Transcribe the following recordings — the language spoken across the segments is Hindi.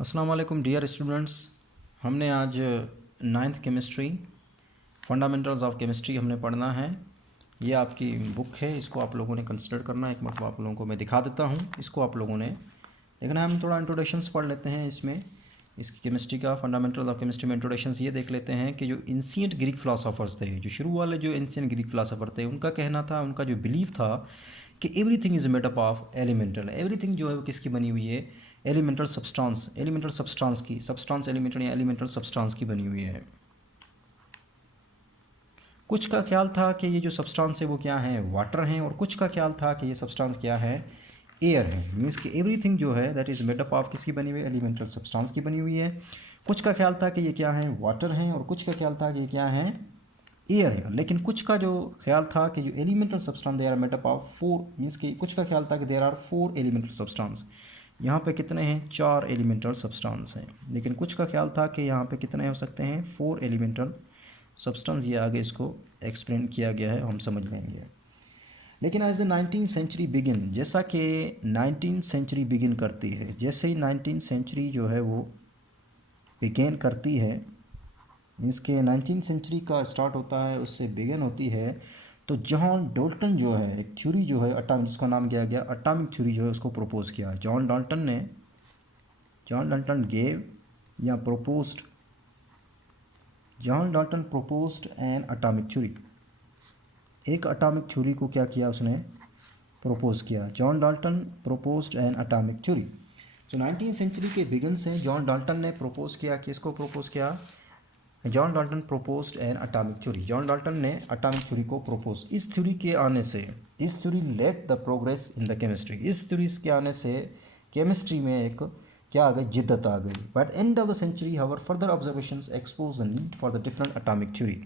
अस्सलाम वालेकुम डियर स्टूडेंट्स। हमने आज ninth chemistry fundamentals of chemistry हमने पढ़ना है। ये आपकी बुक है, इसको आप लोगों ने कंसिडर करना है। एक मतलब आप लोगों को मैं दिखा देता हूँ, इसको आप लोगों ने देखना है। हम थोड़ा इंट्रोडक्शंस पढ़ लेते हैं इसमें। इसकी केमिस्ट्री का फंडामेंटल्स ऑफ केमिस्ट्री में इंट्रोडक्शंस ये देख लेते हैं कि जो एंशिएंट ग्रीक फिलोसोफर्स थे, जो शुरू वाले जो एंशिएंट ग्रीक फिलोसोफर थे, उनका कहना था, उनका जो बिलीव था कि everything is made up of elemental. Everything जो है वो किसकी बनी हुई है? एलिमेंटल सब्सटेंस, एलिमेंटल सब्सटेंस की, सब्सटेंस एलिमेंटल या एलिमेंटल सब्सटेंस की बनी हुई है। कुछ का ख्याल था कि ये जो सब्सटेंस है वो क्या है? वाटर हैं। और कुछ का ख्याल था कि ये सब्सटेंस क्या है? एयर है। मीन्स कि एवरीथिंग जो है that is made up of किसकी बनी हुई है? एलिमेंटल सब्सटेंस की बनी हुई है। कुछ का ख्याल था कि ये क्या है? वाटर हैं। और कुछ का ख्याल था कि ये क्या है? एयर है। लेकिन कुछ का जो ख्याल था कि जो elemental substance they are made up of four, means कि कुछ का ख्याल था कि there are four elemental substance. यहाँ पे कितने हैं? चार एलिमेंटल सब्सटेंस हैं। लेकिन कुछ का ख्याल था कि यहाँ पे कितने हो सकते हैं? Four elemental substance. ये आगे इसको एक्सप्लेन किया गया है, हम समझ लेंगे। लेकिन as the 19th century begin, जैसा कि 19th सेंचुरी बिगिन करती है, जैसे ही 19th सेंचुरी जो है वो बिगिन करती है, मीन्स के 19th सेंचुरी का स्टार्ट होता है, उससे बिगिन होती है, तो जॉन डाल्टन जो है एक थ्योरी जो है अटॉमिक, जिसका नाम किया गया अटॉमिक थ्योरी, जो है उसको प्रपोज किया जॉन डाल्टन ने। जॉन डाल्टन गेव या proposed, John Dalton proposed an atomic theory. एक अटॉमिक थ्योरी को क्या किया उसने? प्रपोज किया। John Dalton proposed an atomic theory. तो 19th सेंचुरी के बिगिन से जॉन डाल्टन ने प्रपोज किया, किसको प्रपोज किया? John Dalton proposed an atomic theory. John Dalton ने अटॉमिक थ्योरी को प्रपोज। इस थ्योरी के आने से, इस theory led the progress in the chemistry. इस थ्योरी के आने से केमिस्ट्री में एक क्या आ गई? जिद्दत आ गई। But end of the century however further observations expose the need for the different atomic theory.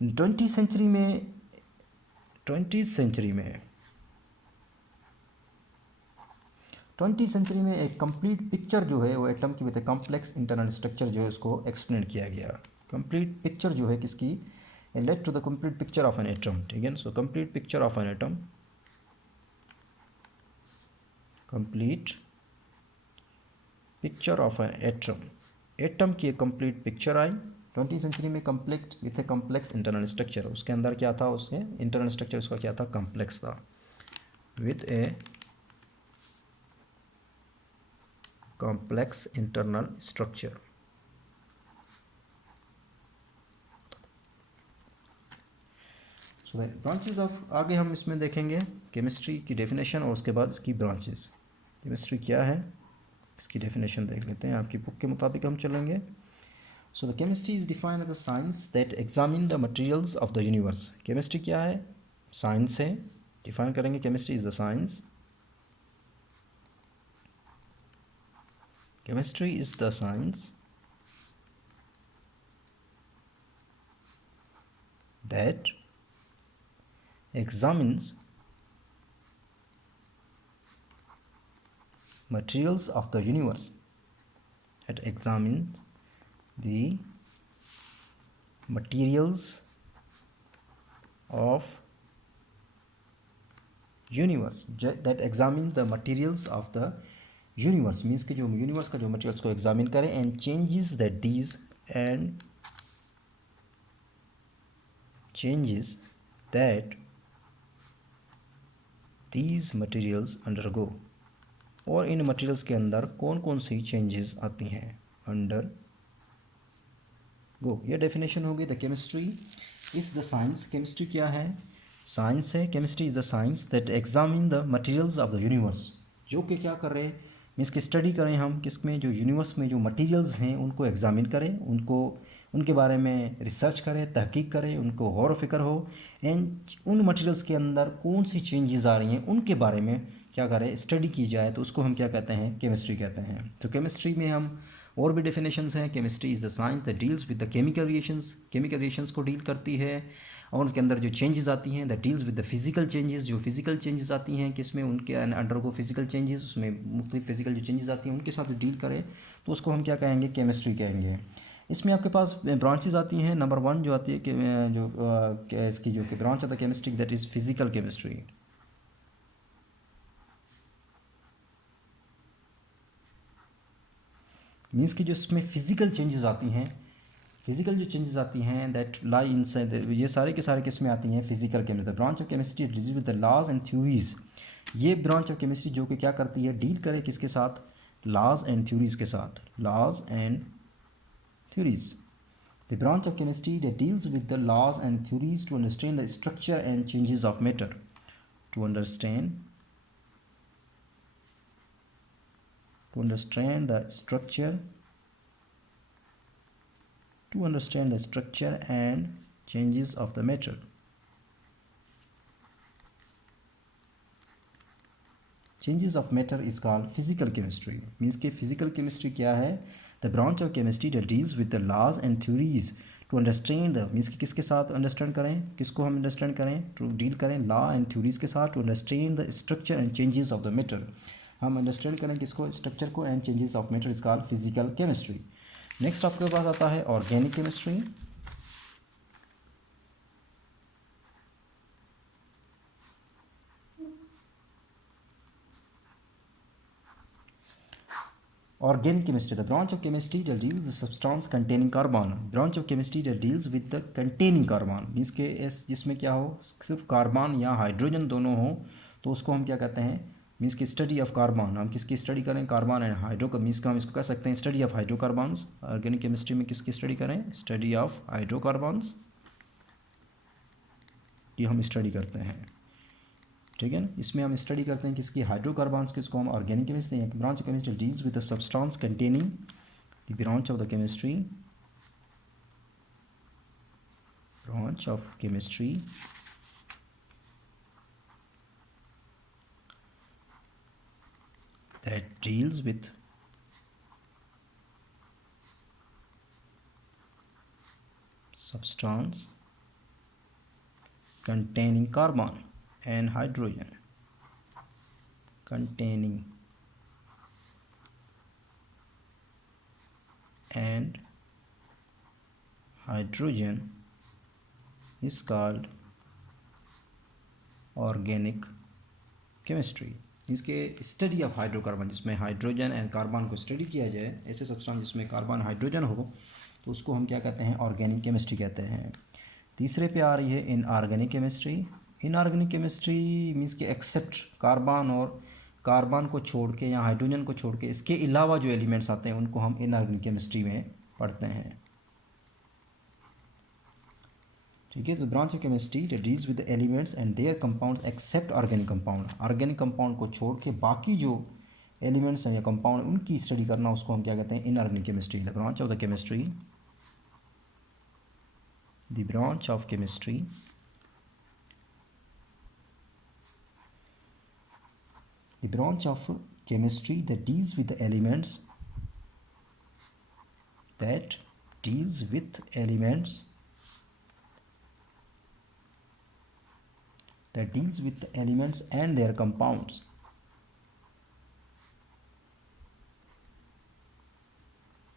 20th century में, 20th सेंचुरी में 20th सेंचुरी में एक कंप्लीट पिक्चर जो है वो एटम की विद कॉम्प्लेक्स इंटरनल स्ट्रक्चर जो है उसको एक्सप्लेन किया गया। कंप्लीट पिक्चर जो है किसकी? Led to the complete picture of an atom. ठीक है, so complete picture of an atom, complete picture of an atom. Atom की एक कंप्लीट पिक्चर आई 20th सेंचुरी में, complex with a complex internal structure. उसके अंदर क्या था? उसके इंटरनल स्ट्रक्चर उसका क्या था? कम्प्लेक्स था, with a complex internal structure. So branches of, आगे हम इसमें देखेंगे केमिस्ट्री की डेफिनेशन और उसके बाद इसकी ब्रांचेस। केमिस्ट्री क्या है इसकी डेफिनेशन देख लेते हैं, आपकी बुक के मुताबिक हम चलेंगे। So the chemistry is defined as the science that examine the materials of the universe. Chemistry क्या है? साइंस है। डिफाइन करेंगे, chemistry is the science, chemistry is the science that examines materials of the universe, that examines the materials of universe, that examines the materials of the universe, means कि जो यूनिवर्स का जो मटेरियल्स को एग्जामिन करें, and changes that these, and changes that these materials undergo, और इन मटेरियल्स के अंदर कौन कौन सी चेंजेस आती हैं? अंडर गो। ये डेफिनेशन होगी। The chemistry is the science, chemistry क्या है? साइंस है। Chemistry is the science that examine the materials of the universe, जो कि क्या कर रहे हैं? मीन्स कि स्टडी करें हम किस में? जो यूनिवर्स में जो मटेरियल्स हैं उनको एग्जामिन करें, उनको उनके बारे में रिसर्च करें, तहकीक करें, उनको गौर व फिक्र हो, एंड उन मटेरियल्स के अंदर कौन सी चेंजेस आ रही हैं उनके बारे में क्या करें? स्टडी की जाए, तो उसको हम क्या कहते हैं? केमिस्ट्री कहते हैं। तो केमिस्ट्री में हम और भी डेफिनेशंस हैं। Chemistry is the science that deals with the chemical reactions, chemical reactions को डील करती है, और उनके अंदर जो चेंजेस आती हैं that deals with the physical changes, जो फिजिकल चेंजेस आती हैं किसमें? उनके अंडर को फिजिकल चेंजेस, उसमें मुख्तलिफ फिजिकल जो चेंजेस आती हैं उनके साथ डील करें, तो उसको हम क्या कहेंगे? केमिस्ट्री कहेंगे। इसमें आपके पास ब्रांचेस आती हैं। नंबर 1 जो आती है कि जो इसकी जो ब्रांच आता है chemistry, that is physical chemistry. Means कि जो इसमें फिजिकल चेंजेस आती हैं, फिजिकल जो चेंजेस आती हैं दैट लाई इन ये सारे के सारे किस में आती हैं, physical chemistry. The branch of chemistry deals with the laws and theories. ये ब्रांच ऑफ केमिस्ट्री जो कि क्या करती है, डील करे किसके साथ, लॉज एंड थ्योरीज के साथ, laws and theories. The branch of chemistry that deals with the laws and theories to understand the structure and changes of matter, to understand the structure, to understand the structure and changes of the matter. Changes of matter is called physical chemistry. Means कि physical chemistry क्या है, the branch of chemistry that deals with the laws and theories to understand the, means कि किसके साथ understand करें, किसको हम understand करें, to deal करें law and theories के साथ, to understand the structure and changes of the matter. हम अंडरस्टैंड करें किसको, स्ट्रक्चर को, and changes of matter is called physical chemistry. Next आपके पास आता है organic chemistry. Organic chemistry, the branch of chemistry that deals with the substance containing carbon. Branch of chemistry that deals with the containing carbon means के जिसमें क्या हो, सिर्फ कार्बन या हाइड्रोजन दोनों हो, तो उसको हम क्या कहते हैं, मीन्स की स्टडी ऑफ कार्बन। हम किसकी स्टडी करें, कार्बन एंड हाइड्रो, मीन्स का हम इसको कह सकते हैं study of hydrocarbons. Organic chemistry में किसकी स्टडी करें, स्टडी ऑफ हाइड्रोकार्बन्स की हम स्टडी करते हैं, ठीक है ना। इसमें हम स्टडी करते हैं किसकी, हाइड्रोकार्बन्स, किसको हम organic chemistry. Branch of chemistry deals with the substance containing, the branch of the chemistry, branch of chemistry that deals with substance containing carbon and hydrogen, containing and hydrogen is called organic chemistry। इसके स्टडी ऑफ हाइड्रोकार्बन, जिसमें हाइड्रोजन एंड कार्बन को स्टडी किया जाए, ऐसे सब्सटेंस जिसमें कार्बन हाइड्रोजन हो, तो उसको हम क्या कहते हैं, ऑर्गेनिक केमिस्ट्री कहते हैं। तीसरे पे आ रही है inorganic chemistry. Inorganic chemistry means के एक्सेप्ट कार्बन और कार्बन को छोड़ के या हाइड्रोजन को छोड़ के इसके अलावा जो एलिमेंट्स आते हैं उनको हम इनऑर्गेनिक केमिस्ट्री में पढ़ते हैं, ठीक है। तो branch of chemistry that deals with the elements and their compound except organic compound, organic compound को छोड़ के बाकी जो एलिमेंट्स हैं या कंपाउंड उनकी स्टडी करना, उसको हम क्या कहते हैं, inorganic chemistry. The branch of the chemistry, the branch of chemistry the branch of chemistry that deals with the elements, that deals with elements, that deals with the elements and their compounds,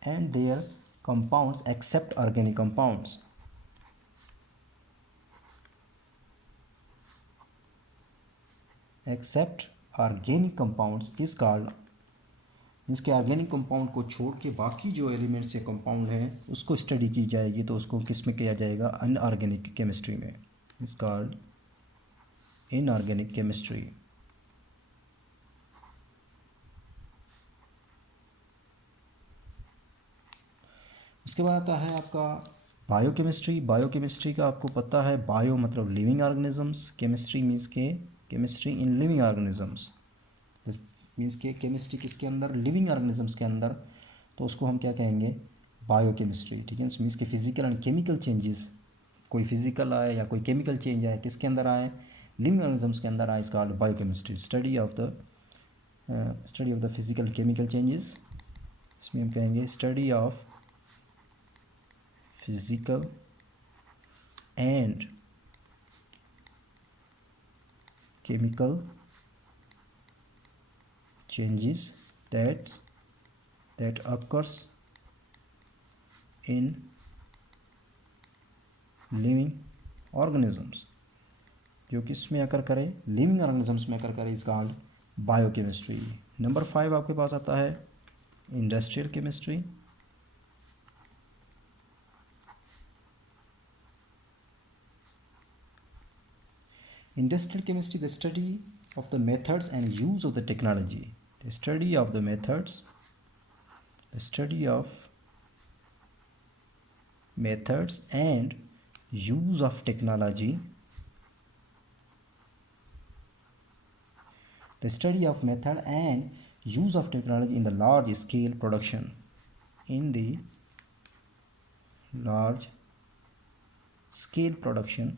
and their compounds except organic compounds, except organic compounds is called, जिसके ऑर्गेनिक कंपाउंड को छोड़ के बाकी जो एलिमेंट्स या कंपाउंड हैं उसको स्टडी की जाएगी, तो उसको किस में किया जाएगा, अनऑर्गेनिक केमिस्ट्री में, इज कॉल्ड इनऑर्गेनिक केमिस्ट्री। उसके बाद आता है आपका बायोकेमिस्ट्री। बायोकेमिस्ट्री का आपको पता है, बायो मतलब लिविंग ऑर्गेनिजम्स, केमिस्ट्री मीन्स के chemistry in living organisms, means के केमिस्ट्री किसके अंदर, लिविंग ऑर्गेनिजम्स के अंदर, तो उसको हम क्या कहेंगे, बायोकेमिस्ट्री, ठीक है। मीन्स के फिजिकल एंड केमिकल चेंजेस, कोई फिजिकल आए या कोई केमिकल चेंज आए, किसके अंदर आए, लिविंग ऑर्गेनिजम्स के अंदर आए, इस called biochemistry. Study of the physical chemical changes, इसमें हम कहेंगे study of physical and chemical changes that occurs in living organisms, जो कि इसमें अकर करे, लिविंग ऑर्गेनिजम्स में अकर करे, इज कॉल्ड बायोकेमिस्ट्री। नंबर 5 आपके पास आता है industrial chemistry. Industrial chemistry, the study of the methods and use of the technology. The study of the methods, the study of methods and use of technology. The study of method and use of technology in the large scale production. In the large scale production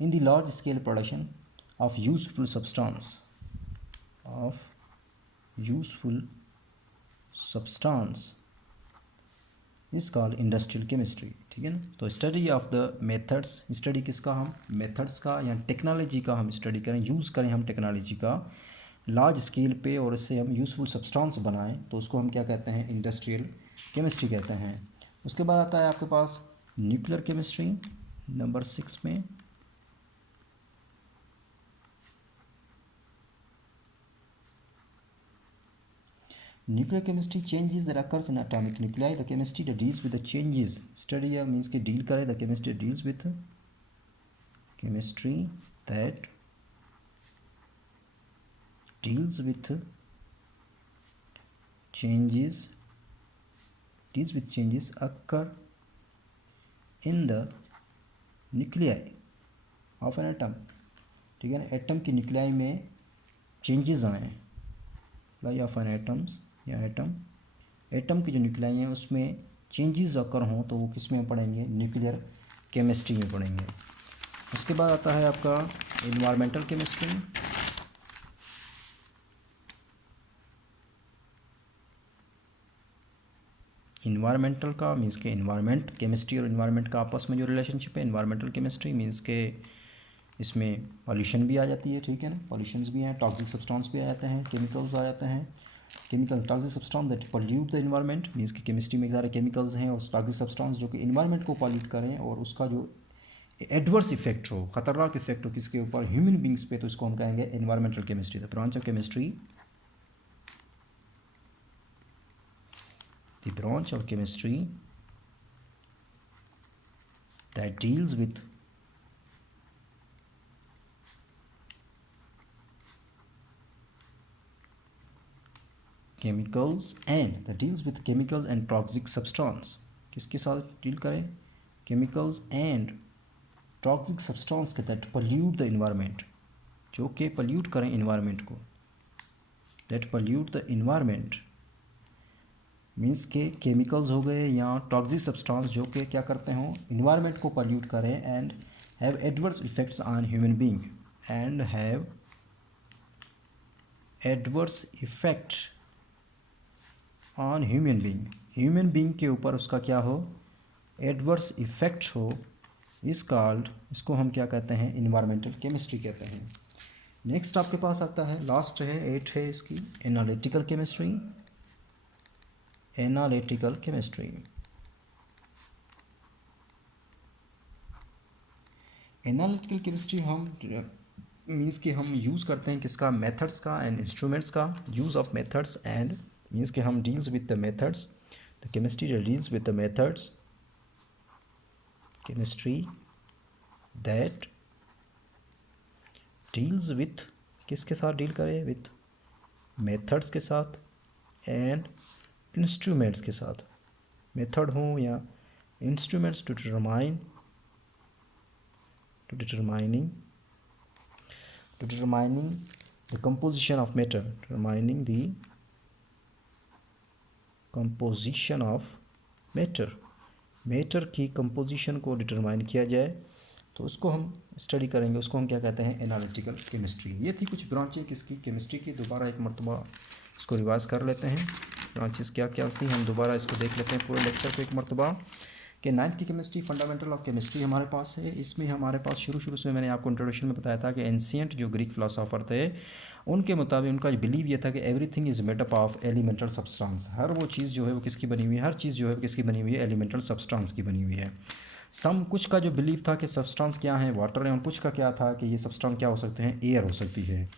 in the large scale production of useful substance is called industrial chemistry. ठीक है ना। तो study of the methods, study किसका, हम मेथड्स का या टेक्नोलॉजी का हम स्टडी करें, यूज़ करें हम टेक्नोलॉजी का लार्ज स्केल पे और इससे हम यूज़फुल सब्सटेंस बनाएं, तो उसको हम क्या कहते हैं, इंडस्ट्रियल केमिस्ट्री कहते हैं। उसके बाद आता है आपके पास न्यूक्लियर केमिस्ट्री नंबर 6 में। Nuclear chemistry changes that occurs in atomic nuclei, the chemistry that deals with the changes, study या मीन्स के डील करे, the chemistry deals with chemistry that deals with changes occur in the nuclei of an atom। ठीक है ना, एटम की न्यूक्लियाई में चेंजेस आए, लाई ऑफ एन एटम्स या एटम की जो न्यूक्लियाई हैं उसमें चेंजेस अकर हों तो वो किस में पढ़ेंगे, न्यूक्लियर केमिस्ट्री में पढ़ेंगे। उसके बाद आता है आपका इन्वायरमेंटल केमिस्ट्री। इन्वायरमेंटल का मीन्स के इन्वायरमेंट, केमिस्ट्री और इन्वायरमेंट का आपस में जो रिलेशनशिप है, इन्वायरमेंटल केमिस्ट्री मीन्स के इसमें पॉल्यूशन भी आ जाती है। ठीक है ना, पॉल्यूशंस भी हैं, टॉक्सिक सब्सटेंस भी आ जाते हैं, केमिकल्स आ जाते हैं, chemical toxic substance that pollute the environment, means की केमिस्ट्री में सारे केमिकल्स हैं और टॉक्सिक सब्सटेंस जो कि इन्वायरमेंट को पॉल्यूट करें और उसका जो एडवर्स इफेक्ट हो, खतरनाक इफेक्ट हो किसके ऊपर, ह्यूमन बींग्स पे, तो इसको हम कहेंगे environmental chemistry. The branch of chemistry, the branch of chemistry that deals with chemicals and toxic substance, किसके साथ डील करें, केमिकल्स एंड टॉक्सिक सब्सटेंस के दैट पॉल्यूट द इन्वायरमेंट, जो कि पॉल्यूट करें इन्वायरमेंट को, that pollute the environment means के केमिकल्स हो गए या टॉक्सिक सब्सटेंस जो कि क्या करते हों, इन्वायरमेंट को पॉल्यूट करें and have adverse effects on human being, and have adverse effect on human being के ऊपर उसका क्या हो, एडवर्स इफेक्ट हो, इस कॉल्ड, इसको हम क्या कहते हैं, इन्वायरमेंटल केमिस्ट्री कहते हैं। नेक्स्ट आपके पास आता है, लास्ट है 8 है इसकी, analytical chemistry. Analytical chemistry, analytical chemistry हम मीन्स कि हम यूज़ करते हैं किसका, मेथड्स का एंड इंस्ट्रूमेंट्स का, use of methods and means कि हम deals with the methods, the chemistry deals with the methods, chemistry that deals with, किसके साथ डील करें, विथ मेथड्स के साथ एंड इंस्ट्रूमेंट्स के साथ, मेथड हो या instruments to determining the composition of matter, determining the composition of matter की कंपोजिशन को डिटरमाइन किया जाए, तो उसको हम स्टडी करेंगे, उसको हम क्या कहते हैं, एनालिटिकल केमिस्ट्री। ये थी कुछ ब्रांचें किसकी, केमिस्ट्री की। दोबारा एक मरतबा इसको रिवाइज कर लेते हैं, ब्रांचेस क्या क्या थी, हम दोबारा इसको देख लेते हैं पूरे लेक्चर को एक मरतबा। कि 9th की केमिस्ट्री, फंडामेंटल ऑफ केमिस्ट्री हमारे पास है। इसमें हमारे पास शुरू से मैंने आपको इंट्रोडक्शन में बताया था कि एंशियंट जो ग्रीक फिलोसोफर थे उनके मुताबिक उनका बिलीव ये था कि everything is made up of elemental substance, हर वो चीज़ जो है वो किसकी बनी हुई है, हर चीज़ जो है वो किसकी बनी हुई है, एलिमेंटल सब्सटेंस की बनी हुई है। कुछ का जो बिलीव था कि सब्सटेंस क्या है, वाटर है, और कुछ का क्या था कि ये सब्सटेंस क्या हो सकते हैं, एयर हो सकती है।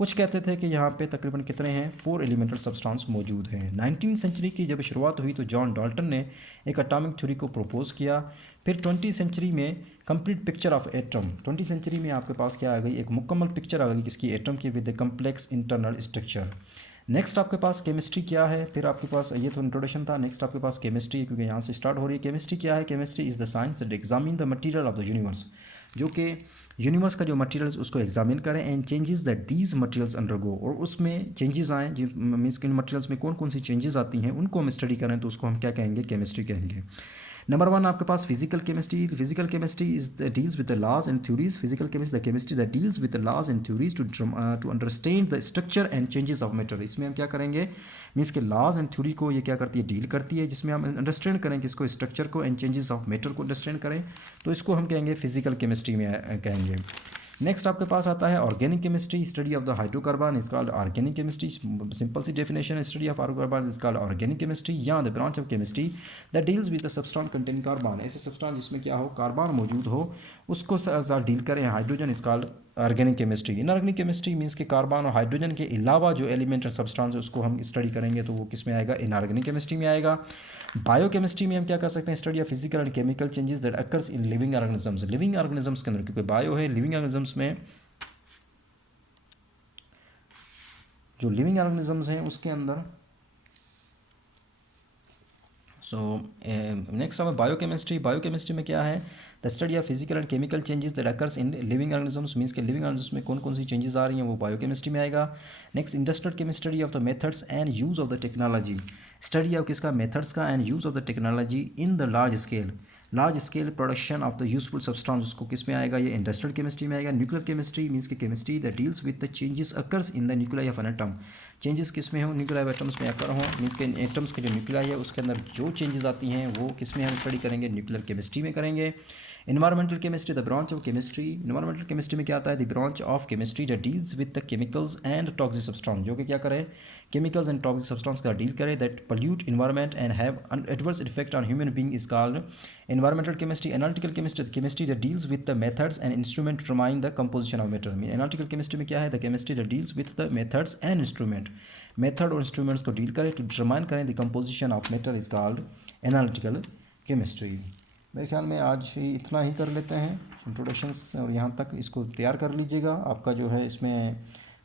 कुछ कहते थे कि यहाँ पे तकरीबन कितने हैं 4 एलिमेंटल सब्सटेंस मौजूद हैं। 19वीं सेंचुरी की जब शुरुआत हुई तो जॉन डाल्टन ने एक एटॉमिक थ्योरी को प्रपोज किया। फिर 20वीं सेंचुरी में कंप्लीट पिक्चर ऑफ एटम, 20वीं सेंचुरी में आपके पास क्या आ गई, एक मुकम्मल पिक्चर आ गई किसकी, एटम की, with A complex internal structure. Next आपके पास केमिस्ट्री क्या है, फिर आपके पास ये तो इंट्रोडक्शन था। नेक्स्ट आपके पास केमिस्ट्री, क्योंकि यहाँ से स्टार्ट हो रही है। केमिस्ट्री क्या है, chemistry is the science that examine the material of the universe, जो कि यूनिवर्स का जो मटेरियल्स उसको एग्जामिन करें, and changes that these materials undergo, और उसमें चेंजेस आएँ, मीन्स इन मटेरियल्स में कौन कौन सी चेंजेस आती हैं उनको हम स्टडी करें, तो उसको हम क्या कहेंगे, केमिस्ट्री कहेंगे। नंबर 1 आपके पास physical chemistry. Physical chemistry is deals with the laws and theories. Physical chemistry the chemistry that deals with the laws and theories to understand the structure and changes of matter. इसमें हम क्या करेंगे, मीन्स के लॉज एंड थ्योरी को ये क्या करती है, डील करती है, जिसमें हम अंडरस्टैंड करें किसको, स्ट्रक्चर को, एंड चेंजेस ऑफ मैटर को अंडरस्टैंड करें, तो इसको हम कहेंगे फिजिकल केमिस्ट्री में कहेंगे। नेक्स्ट आपके पास आता है organic chemistry, study of the hydrocarbon is called organic chemistry. Simple सी definition, study of hydrocarbon is called organic chemistry, या the branch of chemistry that deals with the substance containing carbon. ऐसे सब्सटेंस जिसमें क्या हो, कार्बन मौजूद हो, उसको साथ डील करें। Hydrogen is called organic chemistry. Inorganic chemistry means के कार्बन और हाइड्रोजन के अलावा जो एलिमेंट और सब्सटेंस है उसको हम स्टडी करेंगे, तो वो किस में आएगा, इनऑर्गेनिक केमिस्ट्री में आएगा। बायोकेमिस्ट्री में हम क्या कर सकते हैं, study of physical and chemical changes that occurs in living organisms. Living organisms के अंदर, क्योंकि बायो है, लिविंग ऑर्गेनिजम्स में जो लिविंग ऑर्गेनिजम्स हैं उसके अंदर, नेक्स्ट हमें बायोकेमिस्ट्री। बायोकेमिस्ट्री में क्या है, the study of physical and chemical changes that occurs in living organisms, means के लिविंग ऑर्गेनिजम्स में कौन कौन सी चेंजेस आ रही हैं वो बायोकेमिस्ट्री में आएगा। Next industrial chemistry of the methods and use of the technology, study of किसका, मेथड्स का, and use of the technology in the large scale production of the useful substance, उसको किस में आएगा, ये इंडस्ट्रियल केमिस्ट्री में आएगा। न्यूक्लियर केमिस्ट्री मीन्स की chemistry that deals with the changes occurs in the nuclei of an atom. Changes किस में हो, न्यूक्लियाई ऑफ एटम्स में अकर हो, मीन्स के एटम्स के जो न्यूक्लियाई है उसके अंदर जो चेंजेस आती हैं वो किस में हम स्टडी करेंगे, न्यूक्लियर केमिस्ट्री में करेंगे। Environmental chemistry the branch of chemistry. Environmental chemistry में क्या आता है, the branch of chemistry that deals with the chemicals and toxic substance, जो कि क्या करे, केमिकल्स एंड टॉक्सिक सब्सटेंस का डील करे, that pollute environment and have adverse effect on human being is called environmental chemistry. Analytical chemistry the chemistry that deals with the methods and instrument to determine the composition of matter. Analytical chemistry में क्या है, the chemistry that deals with the methods and instrument, method और instruments को deal करे, to determine करें the composition of matter is called analytical chemistry. मेरे ख्याल में आज ही इतना ही कर लेते हैं इंट्रोडक्शंस, और यहाँ तक इसको तैयार कर लीजिएगा। आपका जो है इसमें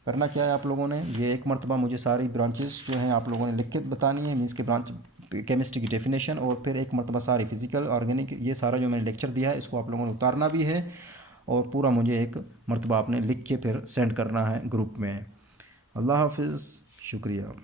करना क्या है, आप लोगों ने ये एक मरतबा मुझे सारी ब्रांचेस जो हैं आप लोगों ने लिख के बतानी है, मीन्स के ब्रांच केमिस्ट्री की डेफिनेशन, और फिर एक मरतबा सारी फिजिकल ऑर्गेनिक ये सारा जो मैंने लेक्चर दिया है इसको आप लोगों ने उतारना भी है, और पूरा मुझे एक मरतबा आपने लिख के फिर सेंड करना है ग्रुप में। अल्लाह हाफिज़, शुक्रिया।